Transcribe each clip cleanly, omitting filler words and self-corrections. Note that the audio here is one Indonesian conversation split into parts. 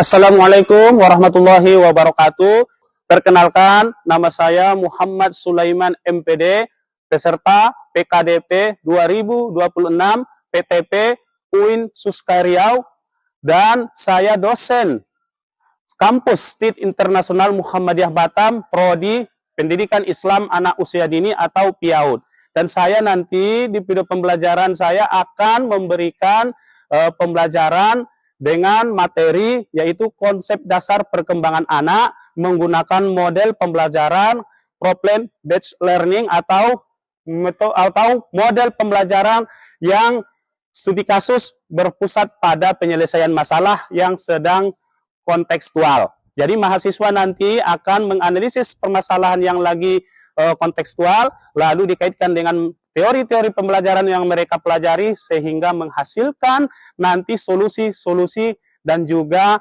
Assalamualaikum warahmatullahi wabarakatuh. Perkenalkan, nama saya Muhammad Sulaiman MPD, peserta PKDP 2026 PTP UIN Suska Riau, dan saya dosen Kampus STIT Internasional Muhammadiyah Batam, Prodi Pendidikan Islam Anak Usia Dini atau PIAUD. Dan saya nanti di video pembelajaran saya akan memberikan pembelajaran dengan materi yaitu konsep dasar perkembangan anak menggunakan model pembelajaran problem based learning atau model pembelajaran yang studi kasus berpusat pada penyelesaian masalah yang sedang kontekstual. Jadi mahasiswa nanti akan menganalisis permasalahan yang lagi kontekstual, lalu dikaitkan dengan teori-teori pembelajaran yang mereka pelajari sehingga menghasilkan nanti solusi-solusi dan juga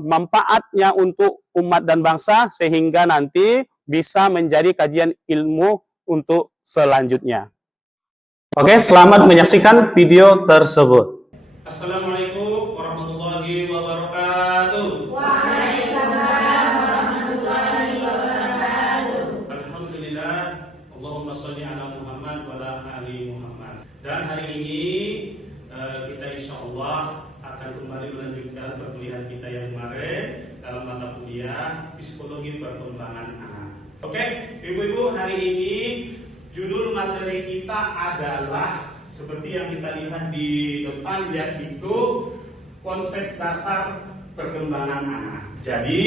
manfaatnya untuk umat dan bangsa sehingga nanti bisa menjadi kajian ilmu untuk selanjutnya. Oke, selamat menyaksikan video tersebut. Assalamualaikum warahmatullahi wabarakatuh. Waalaikumsalam warahmatullahi wabarakatuh. Alhamdulillah, Allahumma sholli ala Muhammad wa ala ali Muhammad. Dan hari ini kita insya Allah akan kembali melanjutkan perkuliahan kita yang kemarin dalam mata kuliah psikologi perkembangan anak. Oke, ibu-ibu, hari ini judul materi kita adalah seperti yang kita lihat di depan, yaitu konsep dasar perkembangan anak. Jadi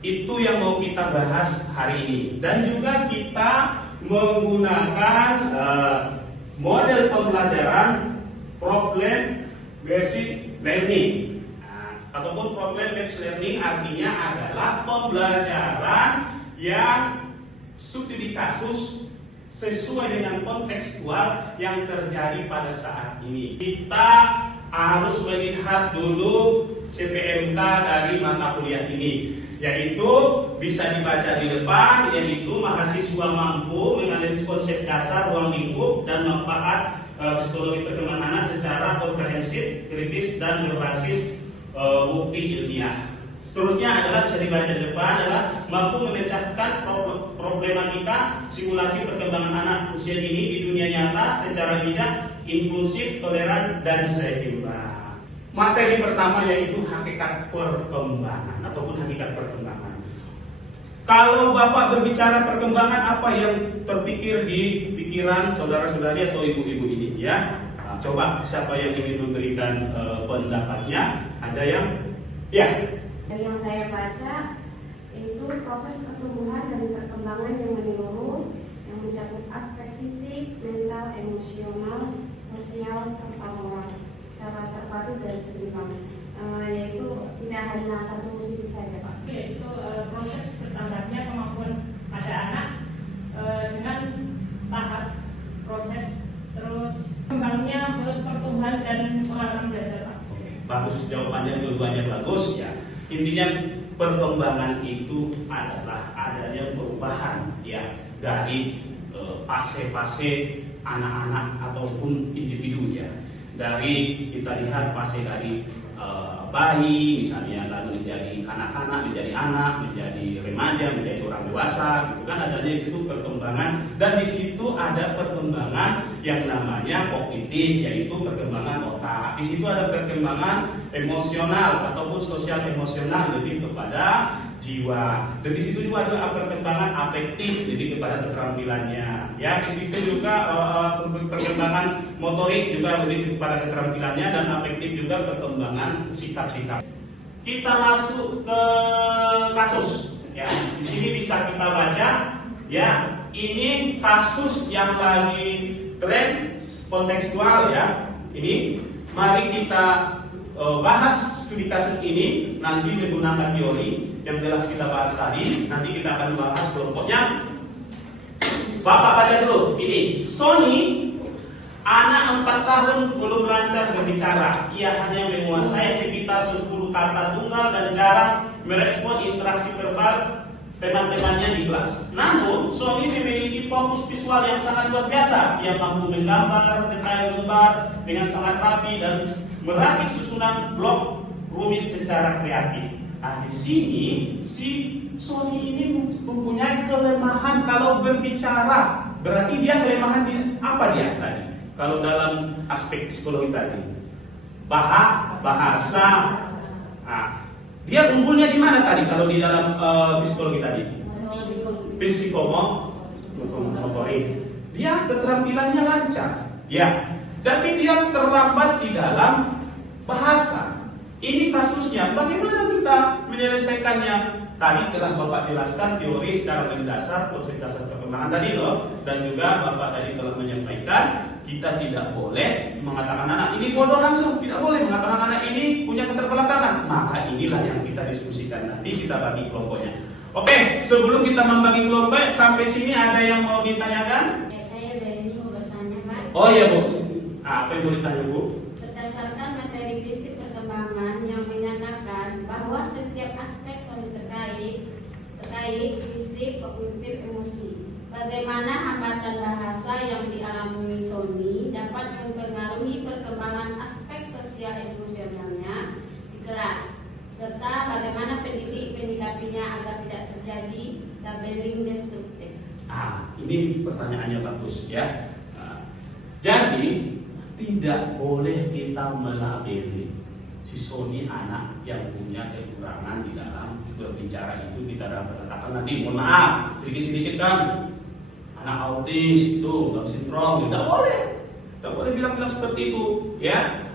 itu yang mau kita bahas hari ini, dan juga kita menggunakan model pembelajaran problem basic learning, ataupun problem based learning artinya adalah pembelajaran yang studi kasus sesuai dengan kontekstual yang terjadi pada saat ini. Kita harus melihat dulu CPMK dari mata kuliah ini, yaitu bisa dibaca di depan, yaitu mahasiswa mampu menganalisis konsep dasar ruang lingkup dan manfaat psikologi perkembangan anak secara komprehensif, kritis, dan berbasis bukti ilmiah. Seterusnya adalah bisa dibaca di depan adalah mampu memecahkan problematika simulasi perkembangan anak usia dini di dunia nyata secara bijak, inklusif, toleran, dan seimbang. Materi pertama yaitu hakikat perkembangan ataupun hakikat perkembangan. Kalau Bapak berbicara perkembangan, apa yang terpikir di pikiran saudara-saudari atau ibu-ibu ini ya? Nah, coba siapa yang ingin memberikan pendapatnya? Ada yang ya? Dari yang saya baca itu proses pertumbuhan dan perkembangan yang menyeluruh yang mencakup aspek fisik, mental, emosional, sosial, serta moral secara terpadu dan seimbang, yaitu tidak hanya satu sisi saja, Pak. Yaitu proses bertambahnya kemampuan pada anak dengan tahap proses terus kembangnya pertumbuhan dan pengalaman belajar, Pak. Bagus, jawabannya dua-duanya bagus ya. Intinya perkembangan itu adalah adanya perubahan ya dari fase-fase anak-anak ataupun individu ya. Dari kita lihat fase dari bayi misalnya, lalu menjadi kanak-kanak, menjadi anak, menjadi remaja, menjadi orang dewasa, gitu kan, adanya di situ perkembangan, dan di situ ada perkembangan yang namanya kognitif, yaitu perkembangan otak. Di situ ada perkembangan emosional ataupun sosial emosional, lebih kepada jiwa. Dan di situ juga ada perkembangan afektif, jadi kepada keterampilannya. Ya, di situ juga perkembangan motorik juga lebih kepada keterampilannya, dan afektif juga perkembangan sikap-sikap. Kita masuk ke kasus. Ya, di sini bisa kita baca. Ya, ini kasus yang lagi tren kontekstual ya. Ini mari kita bahas studi kasus ini nanti menggunakan teori yang telah kita bahas tadi. Nanti kita akan bahas kelompoknya. Bapak baca dulu ini. Sony, anak 4 tahun belum lancar berbicara. Ia hanya menguasai sekitar 10 kata tunggal dan jarang merespon interaksi verbal teman-temannya di kelas. Namun, Sony memiliki fokus visual yang sangat luar biasa. Ia mampu menggambar detail lembar dengan sangat rapi dan merakit susunan blok rumit secara kreatif. Nah, di sini si Sony ini mempunyai kelemahan kalau berbicara. Berarti dia kelemahan di apa dia tadi? Kalau dalam aspek psikologi tadi, bahasa. Nah, dia unggulnya di mana tadi? Kalau di dalam psikologi tadi, psikomotorik. Dia keterampilannya lancar, ya. Tapi dia terlambat di dalam bahasa. Ini kasusnya. Bagaimana kita menyelesaikannya? Tadi telah Bapak jelaskan teori secara mendasar, konsep dasar perkembangan tadi loh. Dan juga Bapak tadi telah menyampaikan kita tidak boleh mengatakan anak ini bodoh langsung. Tidak boleh mengatakan anak ini punya keterbelakangan. Maka inilah yang kita diskusikan. Nanti kita bagi kelompoknya. Oke, sebelum kita membagi kelompok, sampai sini ada yang mau ditanyakan? Saya Deni mau bertanya, Pak. Oh iya, Bu. Apa yang mau ditanya, Bu? Berdasarkan materi prinsip perkembangan yang menyatakan bahwa setiap aspek terkait fisik, kognitif, emosi. Bagaimana hambatan bahasa yang dialami Sony dapat mempengaruhi perkembangan aspek sosial emosionalnya di kelas, serta bagaimana pendidik menyikapinya agar tidak terjadi labeling destruktif. Ini pertanyaannya bagus ya. Jadi tidak boleh kita melabeli si Sony anak yang punya kekurangan di dalam berbicara itu. Kita dapat katakan nanti, mohon maaf, sedikit-sedikit kan anak autis itu, Down syndrome, tidak boleh bilang-bilang seperti itu ya.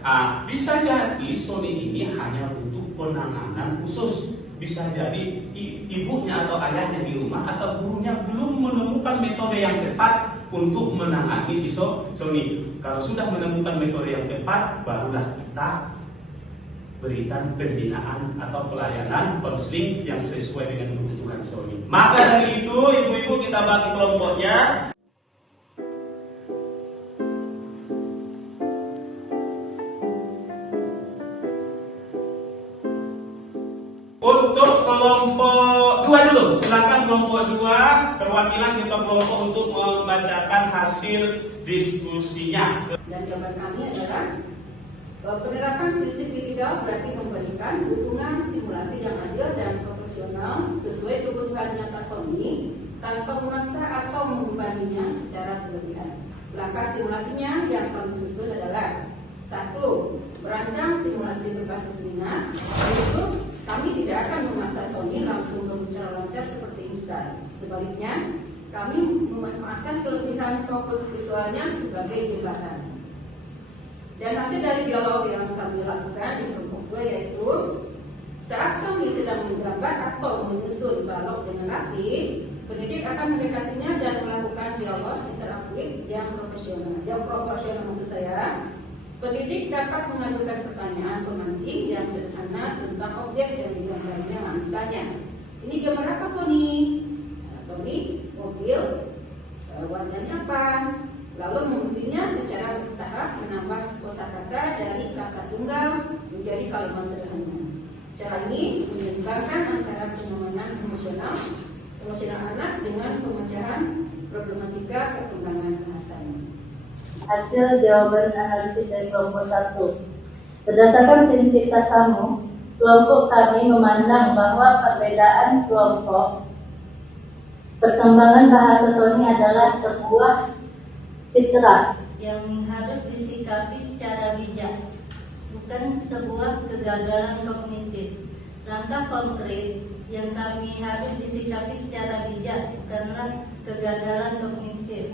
Bisa jadi Sony ini hanya butuh penanganan khusus. Bisa jadi ibunya atau ayahnya di rumah atau gurunya belum menemukan metode yang tepat untuk menangani si Sony. Kalau sudah menemukan metode yang tepat, barulah kita berikan pembinaan atau pelayanan konseling yang sesuai dengan kebutuhan Sony. Maka dari itu, ibu-ibu kita bagi kelompoknya. Untuk kelompok 2 dulu, silakan kelompok 2 perwakilan kita kelompok untuk membacakan hasil diskusinya. Dan jawaban kami adalah penerapan prinsip kritikal berarti memberikan dukungan stimulasi yang adil dan profesional sesuai kebutuhan nyata Sony tanpa memaksa atau membebaninya secara berlebihan. Langkah stimulasinya yang kami susun adalah 1. Merancang stimulasi berbasis minat, yaitu kami tidak akan memaksa Sony langsung berbicara lancar seperti instan. Sebaliknya, kami memanfaatkan kelebihan fokus visualnya sebagai jembatan. Dan hasil dari dialog yang kami lakukan di kelompok 2 yaitu saat Sony sedang menggambar atau menyusun balok dengan rapi, pendidik akan mendekatinya dan melakukan dialog interaktif yang profesional. Yang proporsional maksud saya, pendidik dapat mengajukan pertanyaan pemancing yang sederhana tentang objek yang digambarnya. Misalnya, ini gambar apa Sony? Sony, mobil, warnanya apa? Lalu memimpinnya secara bertahap menambah kosakata dari kata tunggal menjadi kalimat sederhana. Cara ini menyeimbangkan antara penanganan emosional anak dengan pemecahan problematika perkembangan bahasanya. Hasil jawaban analisis dari kelompok 1. Berdasarkan prinsip Tasamu, kelompok kami memandang bahwa perbedaan kelompok perkembangan bahasa Sony adalah sebuah fitrah yang harus disikapi secara bijak, bukan sebuah kegagalan kognitif. Langkah konkret yang kami harus disikapi secara bijak bukanlah kegagalan kognitif.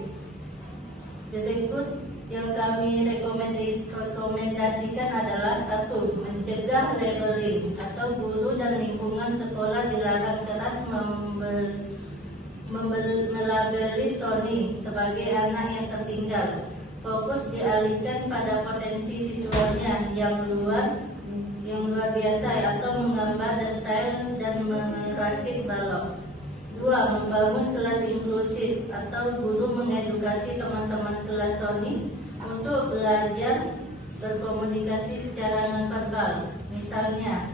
Berikut yang kami rekomendasikan adalah 1. Mencegah labeling atau guru dan lingkungan sekolah dilarang keras melabeli Sony sebagai anak yang tertinggal. Fokus dialihkan pada potensi visualnya yang luar biasa atau menggambar detail dan merakit balok. 2. Membangun kelas inklusif atau guru mengedukasi teman-teman kelas Sony untuk belajar berkomunikasi secara nonverbal. Misalnya,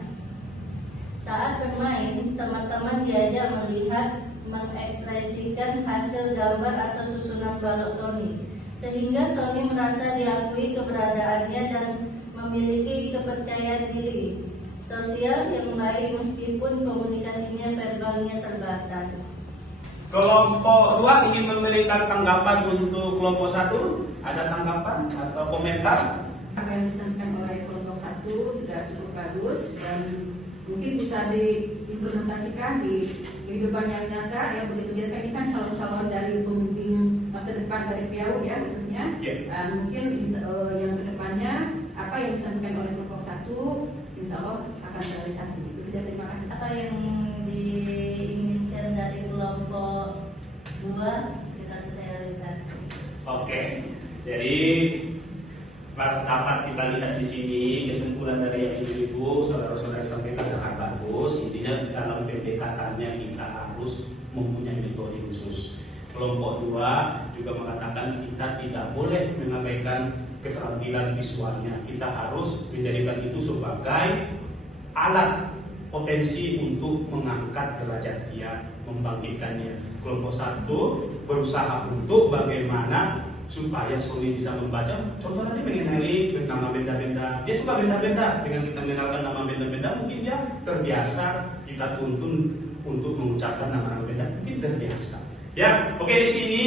saat bermain, teman-teman diajak melihat mengekspresikan hasil gambar atau susunan balok Sony, sehingga Sony merasa diakui keberadaannya dan memiliki kepercayaan diri. sosial yang baik meskipun komunikasinya verbalnya terbatas. Kelompok 2 ingin memberikan tanggapan untuk kelompok 1. Ada tanggapan atau komentar? Apa yang disampaikan oleh kelompok 1 sudah cukup bagus dan mungkin bisa diimplementasikan di kehidupan yang nyata ya, begitu kita kan ini kan calon-calon dari pemimpin masa depan dari PAUD ya khususnya. Mungkin bisa, yang kedepannya apa yang disampaikan oleh kelompok 1 insya Allah akan terrealisasi. Itu saja, terima kasih. Apa yang diinginkan dari kelompok 2 kita realisasi. Oke, jadi dapat kita lihat di sini kesimpulan dari yang ibu saudara-saudara sampaikan sangat bagus. Intinya dalam pendekatannya kita harus mempunyai metode khusus. Kelompok 2 juga mengatakan kita tidak boleh mengabaikan keterampilan visualnya. Kita harus menjadikan itu sebagai alat potensi untuk mengangkat derajat dia, membangkitkannya. Kelompok 1 berusaha untuk bagaimana supaya Sony bisa membaca. Contoh tadi mengenai nama benda-benda. Dia suka benda-benda. Dengan kita mengenalkan nama benda-benda, mungkin dia terbiasa. Kita tuntun untuk mengucapkan nama-nama benda, mungkin terbiasa. Ya, oke, di sini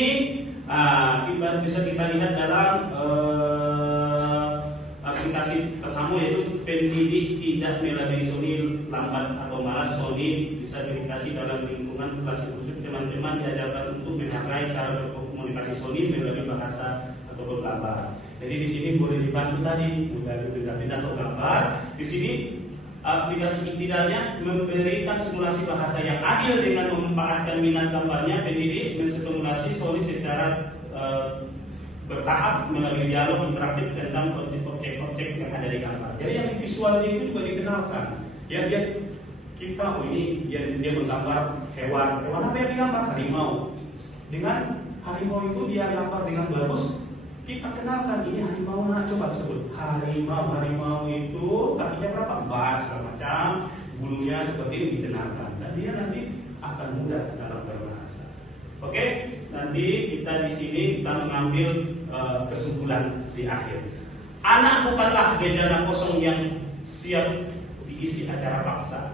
bisa kita lihat dalam aplikasi Tasamo, yaitu pendidik tidak melalui Sony lambat atau malas. Sony bisa dikasih dalam lingkungan kelas khusus. Teman-teman diajarkan untuk mengakai cara berkomunikasi Sony melalui bahasa atau gambar. Jadi di sini boleh dibantu tadi, mulai benda-benda atau gambar. Di sini aplikasi iktidalnya memberikan simulasi bahasa yang adil dengan memanfaatkan minat gambarnya. Pendidik mensimulasi Sony secara bertahap melalui dialog interaktif tentang objek-objek yang ada di gambar. Jadi yang visualnya itu juga dikenalkan. Ya, kita ini dia menggambar hewan apa yang digambar? Harimau. Dengan harimau itu dia gambar dengan bagus. Kita kenalkan ini harimau. Nah, coba sebut harimau itu kakinya berapa? 4 segala macam. Bulunya seperti ini dikenalkan. Dan dia nanti akan mudah dalam berbahasa. Oke, nanti kita di sini kita mengambil kesimpulan di akhir. Anak bukanlah bejana kosong yang siap diisi acara paksa,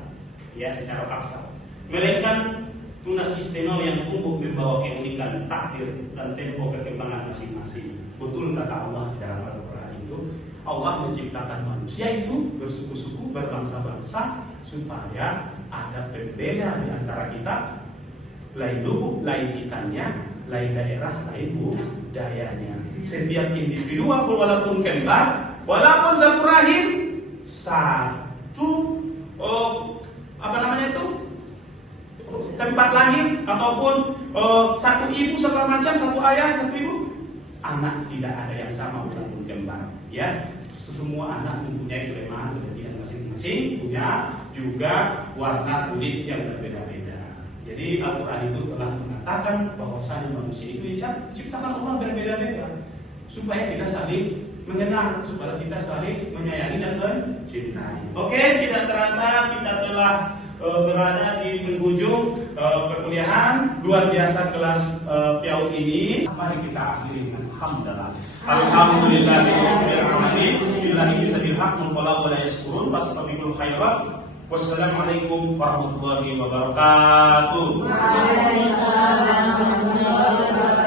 ya secara paksa. Melainkan tunas istimewa yang tumbuh membawa keunikan, takdir dan tempo perkembangan masing-masing. Betul kata Allah di dalam Al-Quran itu, Allah menciptakan manusia itu bersuku-suku, berbangsa-bangsa supaya ada pembeda di antara kita. Lain lugu, lain ikannya, lain daerah, lain budayanya. Setiap individu walaupun kembar, walaupun satu rahim, satu tempat lahir ataupun satu ibu segala macam, satu ayah, satu ibu, anak tidak ada yang sama walaupun kembar. Ya, semua anak mempunyai kelemahan kelebihan masing-masing, punya juga warna kulit yang berbeda-beda. Jadi Al-Quran itu telah mengatakan bahwasanya manusia itu diciptakan Allah berbeda-beda supaya kita saling mengenal, supaya kita saling menyayangi dan mencintai. Oke, tidak terasa kita telah berada di penghujung perkuliahan luar biasa kelas PAUD ini. Mari kita akhiri dengan hamdalah. Alhamdulillahirabbil alamin. Billahi bisadil haq munqala wa la yaskurun fastabiqul khairat. Wassalamualaikum warahmatullahi wabarakatuh. Waalaikumsalam warahmatullahi wabarakatuh.